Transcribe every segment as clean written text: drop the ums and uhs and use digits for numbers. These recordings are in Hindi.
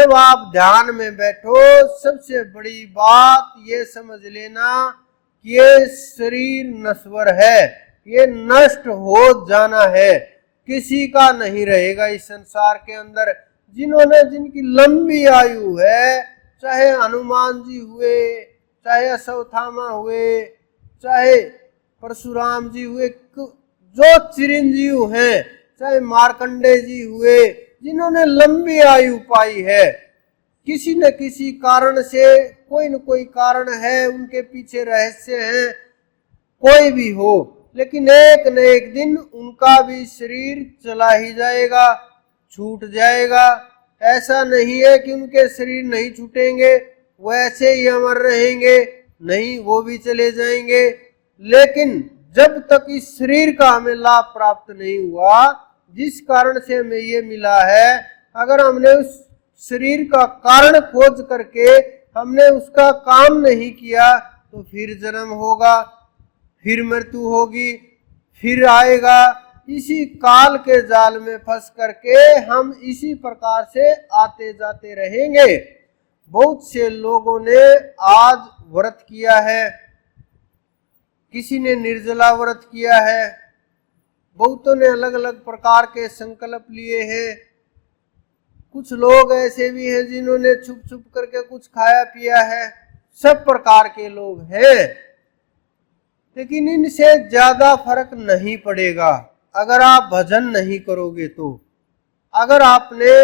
जब आप ध्यान में बैठो, सबसे बड़ी बात ये समझ लेना कि ये शरीर नश्वर है, ये नष्ट हो जाना है, किसी का नहीं रहेगा इस संसार के अंदर। जिनकी लंबी आयु है, चाहे हनुमान जी हुए, चाहे अश्वत्थामा हुए, चाहे परशुराम जी हुए, जो चिरंजीव हैं, चाहे मार्कंडे जी हुए, जिन्होंने लंबी आयु पाई है, किसी न किसी कारण से, कोई न कोई कारण है, उनके पीछे रहस्य है, कोई भी हो, लेकिन एक न एक दिन उनका भी शरीर चला ही जाएगा, छूट जाएगा। ऐसा नहीं है कि उनके शरीर नहीं छूटेंगे, वैसे ही अमर रहेंगे, नहीं, वो भी चले जाएंगे। लेकिन जब तक इस शरीर का हमें लाभ प्राप्त नहीं हुआ, जिस कारण से हमें ये मिला है, अगर हमने उस शरीर का कारण खोज करके हमने उसका काम नहीं किया, तो फिर जन्म होगा, फिर मृत्यु होगी, फिर आएगा। इसी काल के जाल में फंस करके हम इसी प्रकार से आते जाते रहेंगे। बहुत से लोगों ने आज व्रत किया है, किसी ने निर्जला व्रत किया है, बहुतों ने अलग अलग प्रकार के संकल्प लिए हैं। कुछ लोग ऐसे भी हैं जिन्होंने छुप छुप करके कुछ खाया पिया है। सब प्रकार के लोग हैं, लेकिन इनसे ज्यादा फर्क नहीं पड़ेगा अगर आप भजन नहीं करोगे तो। अगर आपने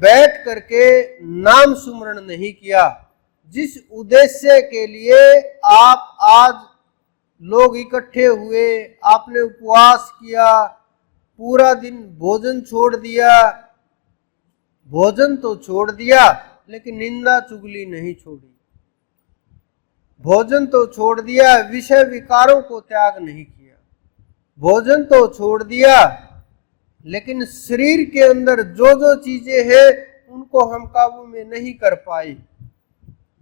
बैठ करके नाम सुमरण नहीं किया, जिस उद्देश्य के लिए आप आज लोग इकट्ठे हुए, आपने उपवास किया, पूरा दिन भोजन छोड़ दिया, भोजन तो छोड़ दिया लेकिन निंदा चुगली नहीं छोड़ी, भोजन तो छोड़ दिया, विषय विकारों को त्याग नहीं किया, भोजन तो छोड़ दिया, लेकिन शरीर के अंदर जो जो चीजें हैं उनको हम काबू में नहीं कर पाए।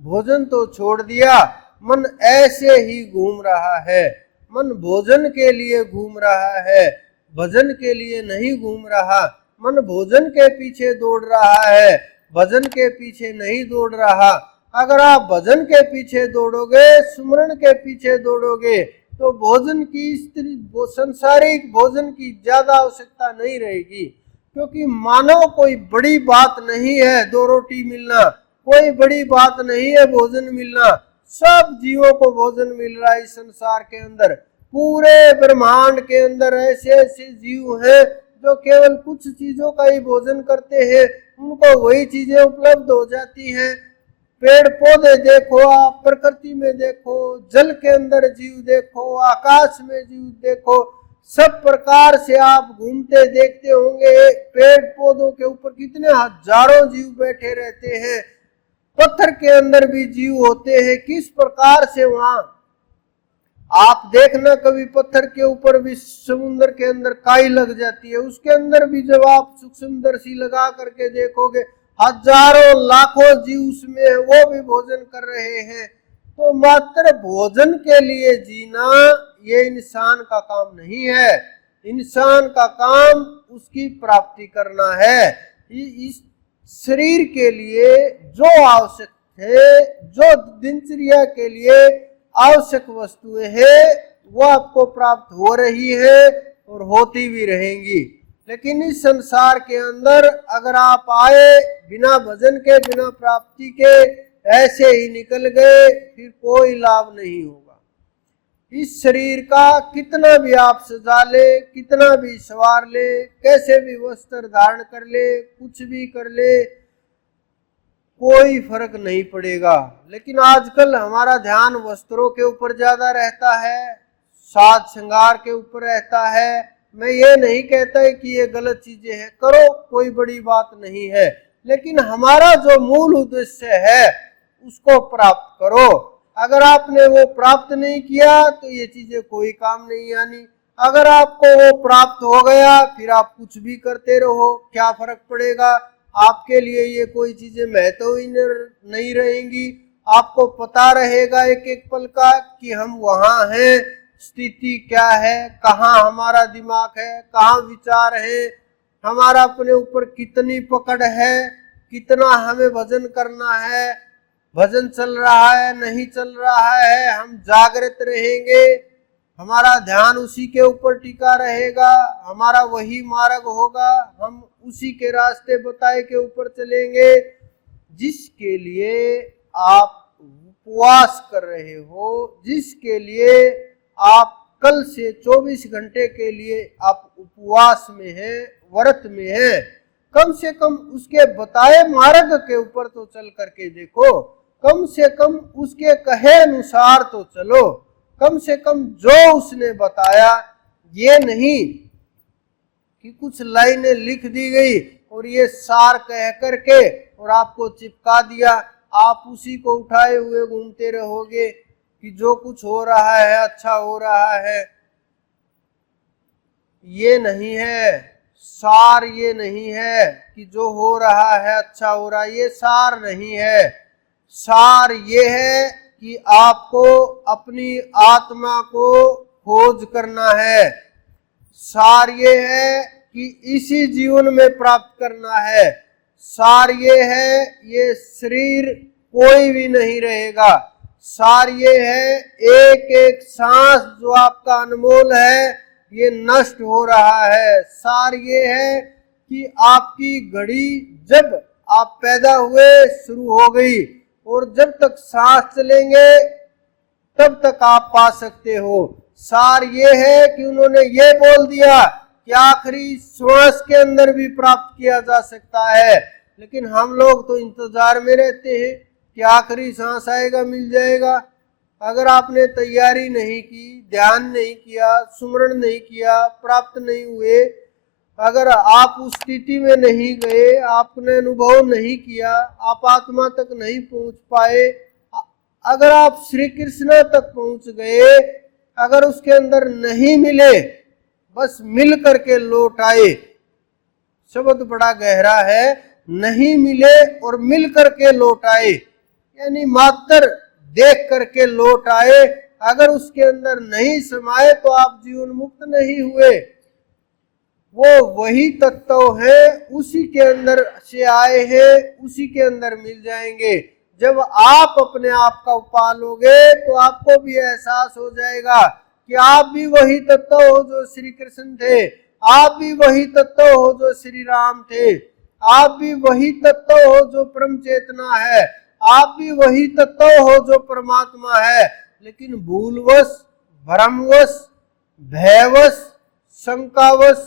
भोजन तो छोड़ दिया, मन ऐसे ही घूम रहा है, मन भोजन के लिए घूम रहा है, भजन के लिए नहीं घूम रहा। मन भोजन के पीछे दौड़ रहा है, भजन के पीछे नहीं दौड़ रहा। अगर आप भजन के पीछे दौड़ोगे, सुमरण के पीछे दौड़ोगे, तो भोजन की, संसारिक भोजन की ज्यादा आवश्यकता नहीं रहेगी, क्योंकि मानव कोई बड़ी बात नहीं है दो रोटी मिलना, कोई बड़ी बात नहीं है भोजन मिलना। सब जीवों को भोजन मिल रहा है इस संसार के अंदर। पूरे ब्रह्मांड के अंदर ऐसे ऐसे जीव हैं जो केवल कुछ चीजों का ही भोजन करते हैं, उनको वही चीजें उपलब्ध हो जाती हैं। पेड़ पौधे देखो, आप प्रकृति में देखो, जल के अंदर जीव देखो, आकाश में जीव देखो, सब प्रकार से आप घूमते देखते होंगे। पेड़ पौधों के ऊपर कितने हजारों जीव बैठे रहते हैं, पत्थर के अंदर भी जीव होते हैं। किस प्रकार से वहां आप देखना, कभी पत्थर के ऊपर भी, समुद्र के अंदर काई लग जाती है, उसके अंदर भी जब आप सूक्ष्मदर्शी लगा करके देखोगे, हजारों लाखों जीव उसमें है, वो भी भोजन कर रहे हैं। तो मात्र भोजन के लिए जीना ये इंसान का काम नहीं है। इंसान का काम उसकी प्राप्ति करना है। इस शरीर के लिए जो आवश्यक है, जो दिनचर्या के लिए आवश्यक वस्तुएं हैं, वो आपको प्राप्त हो रही है और होती भी रहेंगी। लेकिन इस संसार के अंदर अगर आप आए बिना भजन के, बिना प्राप्ति के, ऐसे ही निकल गए, फिर कोई लाभ नहीं होगा। इस शरीर का कितना भी आप सजा ले, कितना भी सवार ले, कैसे भी वस्त्र धारण कर ले, कुछ भी कर ले, कोई फर्क नहीं पड़ेगा। लेकिन आजकल हमारा ध्यान वस्त्रों के ऊपर ज्यादा रहता है, साज श्रृंगार के ऊपर रहता है। मैं ये नहीं कहता है कि ये गलत चीजें हैं, करो, कोई बड़ी बात नहीं है, लेकिन हमारा जो मूल उद्देश्य है उसको प्राप्त करो। अगर आपने वो प्राप्त नहीं किया तो ये चीजें कोई काम नहीं आनी। अगर आपको वो प्राप्त हो गया, फिर आप कुछ भी करते रहो, क्या फर्क पड़ेगा? आपके लिए ये कोई चीजें महत्व ही नहीं रहेंगी। आपको पता रहेगा एक एक पल का कि हम वहां हैं, स्थिति क्या है, कहाँ हमारा दिमाग है, कहाँ विचार है, हमारा अपने ऊपर कितनी पकड़ है, कितना हमें भजन करना है, भजन चल रहा है नहीं चल रहा है, हम जागृत रहेंगे, हमारा ध्यान उसी के ऊपर टिका रहेगा, हमारा वही मार्ग होगा, हम उसी के रास्ते बताए के ऊपर चलेंगे। जिसके लिए आप उपवास कर रहे हो, जिसके लिए आप कल से 24 घंटे के लिए आप उपवास में हैं, व्रत में हैं, कम से कम उसके बताए मार्ग के ऊपर तो चल करके देखो, कम से कम उसके कहे अनुसार तो चलो, कम से कम जो उसने बताया। ये नहीं कि कुछ लाइनें लिख दी गई और ये सार कह करके और आपको चिपका दिया, आप उसी को उठाए हुए घूमते रहोगे कि जो कुछ हो रहा है अच्छा हो रहा है। ये नहीं है सार, ये नहीं है कि जो हो रहा है अच्छा हो रहा है, ये सार नहीं है। सार ये है कि आपको अपनी आत्मा को खोज करना है। सार ये है कि इसी जीवन में प्राप्त करना है। सार ये है, ये शरीर कोई भी नहीं रहेगा। सार ये है, एक एक सांस जो आपका अनमोल है ये नष्ट हो रहा है। सार ये है कि आपकी घड़ी जब आप पैदा हुए शुरू हो गई और जब तक सांस चलेंगे तब तक आप पा सकते हो। सार ये है कि उन्होंने ये बोल दिया कि आखिरी श्वास के अंदर भी प्राप्त किया जा सकता है, लेकिन हम लोग तो इंतजार में रहते हैं कि आखिरी सांस आएगा मिल जाएगा। अगर आपने तैयारी नहीं की, ध्यान नहीं किया, सुमरण नहीं किया, प्राप्त नहीं हुए, अगर आप उस स्थिति में नहीं गए, आपने अनुभव नहीं किया, आप आत्मा तक नहीं पहुंच पाए, अगर आप श्री कृष्ण तक पहुंच गए, अगर उसके अंदर नहीं मिले, बस मिल करके लौट आए। शब्द बड़ा गहरा है, नहीं मिले और मिल करके लौट आए, यानी मात्र देख करके लौट आए। अगर उसके अंदर नहीं समाये तो आप जीवन मुक्त नहीं हुए। वो वही तत्व है, उसी के अंदर से आए हैं, उसी के अंदर मिल जाएंगे। जब आप अपने आप का पालोगे तो आपको भी एहसास हो जाएगा कि आप भी वही तत्व हो जो श्री कृष्ण थे, आप भी वही तत्व हो जो श्री राम थे, आप भी वही तत्व हो जो परम चेतना है, आप भी वही तत्व हो जो परमात्मा है। लेकिन भूलवश, भ्रमवश, भयवश, शंकावश,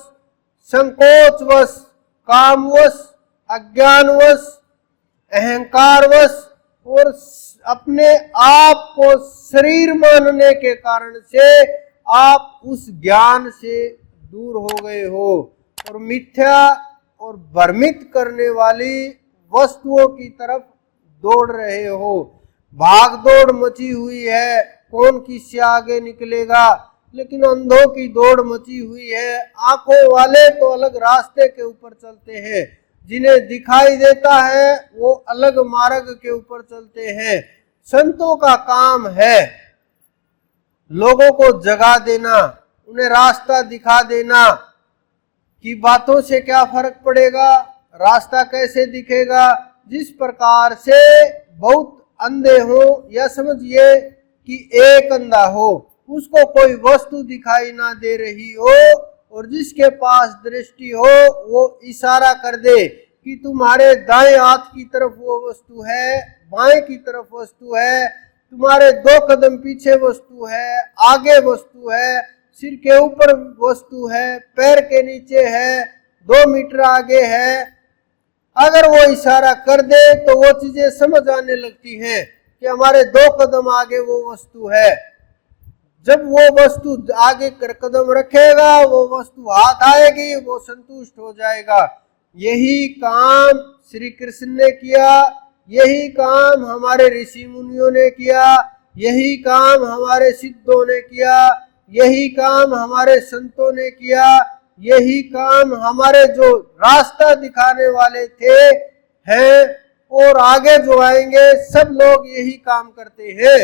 संकोचवश, कामवश, अज्ञानवश, अहंकारवश और अपने आप को शरीर मानने के कारण से आप उस ज्ञान से दूर हो गए हो और मिथ्या और भ्रमित करने वाली वस्तुओं की तरफ दौड़ रहे हो। भाग दौड़ मची हुई है, कौन किससे आगे निकलेगा, लेकिन अंधों की दौड़ मची हुई है। आंखों वाले तो अलग रास्ते के ऊपर चलते हैं, जिन्हें दिखाई देता है वो अलग मार्ग के ऊपर चलते हैं। संतों का काम है लोगों को जगा देना, उन्हें रास्ता दिखा देना कि बातों से क्या फर्क पड़ेगा, रास्ता कैसे दिखेगा। जिस प्रकार से बहुत अंधे हो या समझिए कि एक अंधा हो, उसको कोई वस्तु दिखाई ना दे रही हो और जिसके पास दृष्टि हो वो इशारा कर दे कि तुम्हारे दाएं हाथ की तरफ वो वस्तु है, बाएं की तरफ वस्तु है, तुम्हारे 2 कदम पीछे वस्तु है, आगे वस्तु है, सिर के ऊपर वस्तु है, पैर के नीचे है, 2 मीटर आगे है। अगर वो इशारा कर दे तो वो चीजें समझ आने लगती हैं कि हमारे 2 कदम आगे वो वस्तु है। जब वो वस्तु आगे कर कदम रखेगा, वो वस्तु हाथ आएगी, वो संतुष्ट हो जाएगा। यही काम श्री कृष्ण ने किया, यही काम हमारे ऋषि मुनियों ने किया, यही काम हमारे सिद्धों ने किया, यही काम हमारे संतों ने किया, यही काम हमारे जो रास्ता दिखाने वाले थे हैं और आगे जो आएंगे सब लोग यही काम करते हैं।